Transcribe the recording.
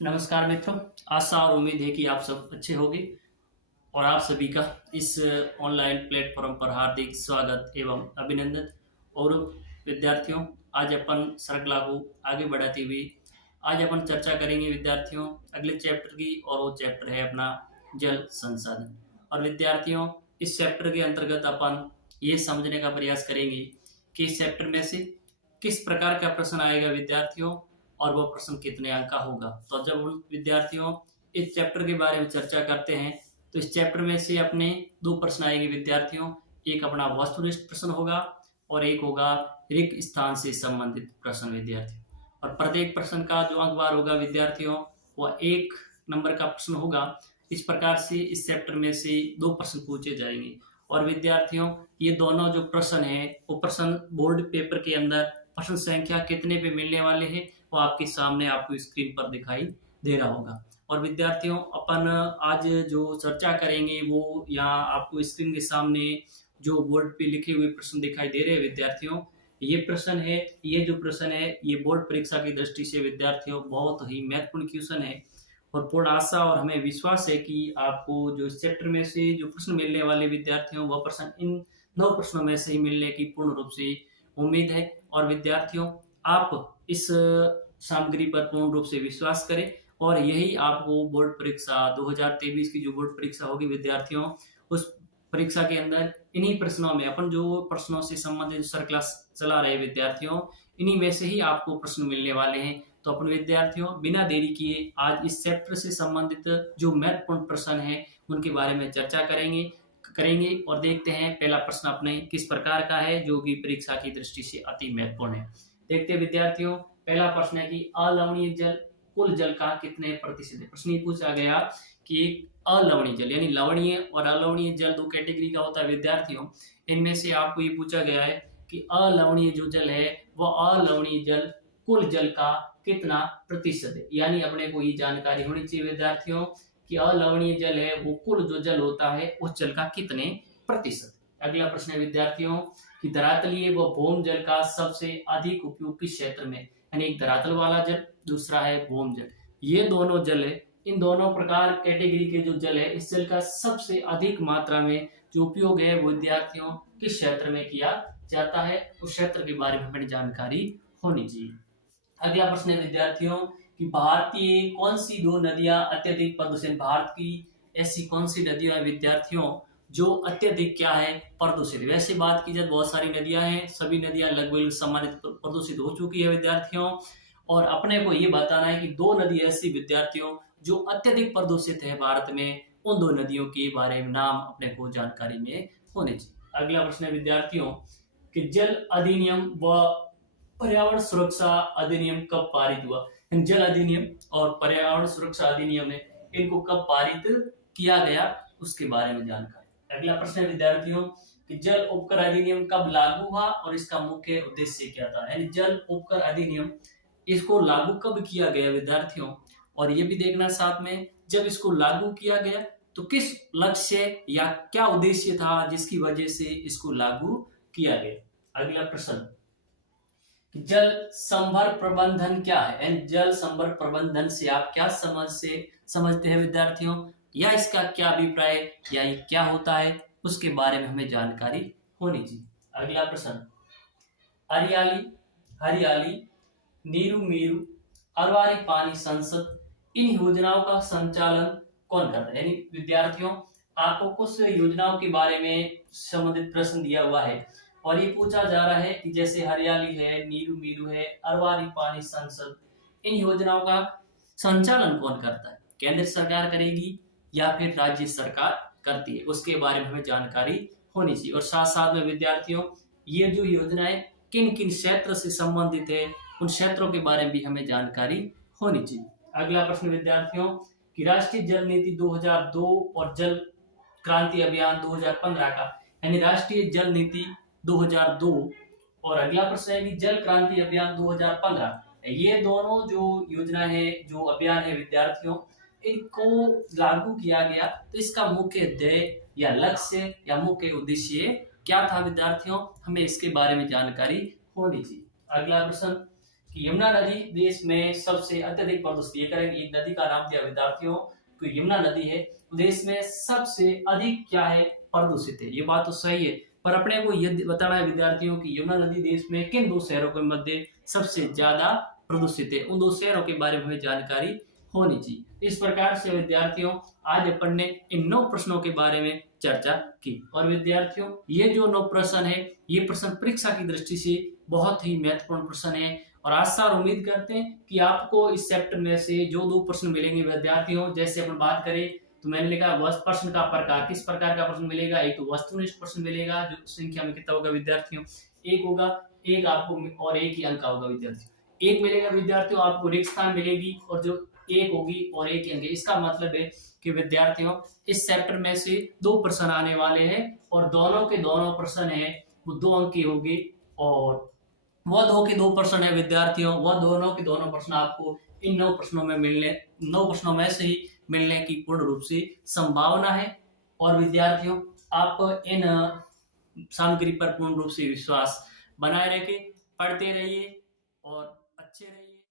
नमस्कार मित्रों। आशा और उम्मीद है कि आप सब अच्छे होंगे और आप सभी का इस ऑनलाइन प्लेटफॉर्म पर हार्दिक स्वागत एवं अभिनंदन। और विद्यार्थियों, आज अपन श्रृंखला को आगे बढ़ाते हुए आज अपन चर्चा करेंगे विद्यार्थियों अगले चैप्टर की, और वो चैप्टर है अपना जल संसाधन। और विद्यार्थियों, इस चैप्टर के अंतर्गत अपन ये समझने का प्रयास करेंगे कि इस चैप्टर में से किस प्रकार का प्रश्न आएगा विद्यार्थियों, और वह प्रश्न कितने अंक का होगा। तो जब हम विद्यार्थियों इस चैप्टर के बारे में चर्चा करते हैं तो इस चैप्टर में से अपने दो प्रश्न आएंगे विद्यार्थियों। एक अपना वस्तुनिष्ठ प्रश्न होगा और एक होगा रिक्त स्थान से संबंधित प्रश्न विद्यार्थियों। और प्रत्येक प्रश्न का जो अंकवार होगा विद्यार्थियों वह 1 नंबर का प्रश्न होगा। इस प्रकार से इस चैप्टर में से दो प्रश्न पूछे जाएंगे। और विद्यार्थियों, ये दोनों जो प्रश्न है वो प्रश्न बोर्ड पेपर के अंदर प्रश्न संख्या कितने पे मिलने वाले हैं वो आपके सामने आपको स्क्रीन पर दिखाई दे रहा होगा। और विद्यार्थियों, अपन आज जो चर्चा करेंगे वो यहाँ आपको स्क्रीन के सामने जो बोर्ड पे लिखे हुए प्रश्न दिखाई दे रहे हैं विद्यार्थियों। ये जो प्रश्न है ये बोर्ड परीक्षा की दृष्टि से विद्यार्थियों बहुत ही महत्वपूर्ण क्वेश्चन है। और पूर्ण आशा और हमें विश्वास है कि आपको जो इस चैप्टर में से जो प्रश्न मिलने वाले विद्यार्थियों वह प्रश्न इन 9 प्रश्नों में से ही मिलने की पूर्ण रूप से उम्मीद है। और विद्यार्थियों, आप इस सामग्री पर पूर्ण रूप से विश्वास करें और यही आपको बोर्ड परीक्षा 2023 की जो बोर्ड परीक्षा होगी विद्यार्थियों, उस परीक्षा के अंदर इन्हीं प्रश्नों में अपन जो प्रश्नों से संबंधित सर क्लास चला रहे विद्यार्थियों, इन्हीं में से ही आपको प्रश्न मिलने वाले हैं। तो अपन विद्यार्थियों बिना देरी किए आज इस चैप्टर से संबंधित जो महत्वपूर्ण प्रश्न है उनके बारे में चर्चा करेंगे और देखते हैं पहला प्रश्न अपने किस प्रकार का है जो कि परीक्षा की दृष्टि से अति महत्वपूर्ण है। देखते हैं विद्यार्थियों, पहला प्रश्न है कि अलवणीय जल कुल जल का कितने प्रतिशत है। प्रश्न ये पूछा गया कि अलवणीय जल यानी लवणीय और अलवणीय जल दो कैटेगरी का होता है विद्यार्थियों। इनमें से आपको ये पूछा गया है कि अलवणीय जो जल है वह अलवणीय जल कुल जल का कितना प्रतिशत है। यानी अपने को ये जानकारी होनी चाहिए विद्यार्थियों कि अलवणीय जल है वो कुल जो जल होता है उस जल का कितने प्रतिशत। अगला प्रश्न है विद्यार्थियों कि धरातलीय व भौम जल का सबसे अधिक उपयोग किस क्षेत्र में। यानी एक धरातल वाला जल, दूसरा है भौम जल। ये दोनों जल है, इन दोनों प्रकार कैटेगरी के जो जल है इस जल का सबसे अधिक मात्रा में जो उपयोग है वो विद्यार्थियों किस क्षेत्र में किया जाता है, उस क्षेत्र के बारे में हमें जानकारी होनी चाहिए। अगला प्रश्न है विद्यार्थियों कि भारतीय कौन सी दो नदियां अत्यधिक प्रदूषित। भारत की ऐसी कौन सी नदियां हैं विद्यार्थियों जो अत्यधिक क्या है प्रदूषित। वैसे बात की जाए बहुत सारी नदियां हैं, सभी नदियां लगभग सम्मानित प्रदूषित हो चुकी है विद्यार्थियों। और अपने को ये बताना है कि दो नदी ऐसी विद्यार्थियों जो अत्यधिक प्रदूषित है भारत में, उन दो नदियों के बारे में नाम अपने को जानकारी में होने चाहिए। अगला प्रश्न है विद्यार्थियों कि जल अधिनियम व पर्यावरण सुरक्षा अधिनियम कब पारित हुआ। जल अधिनियम और पर्यावरण सुरक्षा अधिनियम है इनको कब पारित किया गया उसके बारे में जानकारी। अगला प्रश्न है विद्यार्थियों कि जल उपकर अधिनियम कब लागू हुआ और इसका मुख्य उद्देश्य क्या था। यानी जल उपकर अधिनियम इसको लागू कब किया गया विद्यार्थियों, और ये भी देखना साथ में जब इसको लागू किया गया तो किस लक्ष्य या क्या उद्देश्य था जिसकी वजह से इसको लागू किया गया। अगला प्रश्न जल संभर प्रबंधन क्या है। एंड जल संभर प्रबंधन से आप क्या समझते हैं विद्यार्थियों, या इसका क्या अभिप्राय या ये क्या होता है उसके बारे में हमें जानकारी होनी चाहिए। अगला प्रश्न हरियाली नीरू मीरू अरवारी पानी संसद इन योजनाओं का संचालन कौन करता है। यानी विद्यार्थियों आपको कुछ योजनाओं के बारे में संबंधित प्रश्न दिया हुआ है और ये पूछा जा रहा है कि जैसे हरियाली है, नीरू मीरू है, अरवारी पानी संसद, इन योजनाओं का संचालन कौन करता है। केंद्र सरकार करेगी या फिर राज्य सरकार करती है, उसके बारे में हमें जानकारी होनी चाहिए। और साथ साथ में विद्यार्थियों ये जो योजनाएं किन किन क्षेत्र से संबंधित है उन क्षेत्रों के बारे में भी हमें जानकारी होनी चाहिए। अगला प्रश्न विद्यार्थियों कि राष्ट्रीय जल नीति 2002 और जल क्रांति अभियान 2015 का, यानी राष्ट्रीय जल नीति 2002 और अगला प्रश्न है कि जल क्रांति अभियान 2015, ये दोनों जो योजना है जो अभियान है विद्यार्थियों इनको लागू किया गया तो इसका मुख्य ध्येय या लक्ष्य या मुख्य उद्देश्य क्या था विद्यार्थियों, हमें इसके बारे में जानकारी होनी चाहिए। अगला प्रश्न कि यमुना नदी देश में सबसे अत्यधिक प्रदूषित, ये करेंगे नदी का नाम दिया विद्यार्थियों को, यमुना नदी है देश में सबसे अधिक क्या है, प्रदूषित है। ये बात तो सही है, पर अपने को ये बताना है विद्यार्थियों की यमुना नदी देश में किन दो शहरों के मध्य सबसे ज्यादा प्रदूषित है, उन दो शहरों के बारे में हमें जानकारी होनी चाहिए। इस प्रकार से विद्यार्थियों आज अपन ने इन 9 प्रश्नों के बारे में चर्चा की। और विद्यार्थियों ये जो 9 प्रश्न है, ये प्रश्न परीक्षा की दृष्टि से बहुत ही महत्वपूर्ण प्रश्न है। और आशा और उम्मीद करते हैं कि आपको इस चैप्टर में से जो 2 प्रश्न मिलेंगे विद्यार्थियों, जैसे अपन बात करें तो मैंने लिखा प्रश्न का प्रकार, किस प्रकार का प्रश्न मिलेगा। एक तो वस्तुनिष्ठ प्रश्न मिलेगा, जो संख्या में कितना होगा विद्यार्थियों, एक होगा, एक आपको और एक ही अंक होगा विद्यार्थियों। एक मिलेगा विद्यार्थियों आपको रिक्त स्थान मिलेगी, और जो एक होगी और एक अंक। इसका मतलब है कि विद्यार्थियों इस चैप्टर में से 2 प्रश्न आने वाले हैं, और दोनों के दोनों प्रश्न है वो 2 अंक की होगी, और वह 2 के 2 प्रश्न है विद्यार्थियों, वह दोनों के दोनों प्रश्न आपको इन 9 प्रश्नों में मिलने, 9 प्रश्नों में से ही मिलने की पूर्ण रूप से संभावना है। और विद्यार्थियों आप इन सामग्री पर पूर्ण रूप से विश्वास बनाए रखें, पढ़ते रहिए और अच्छे रहिए।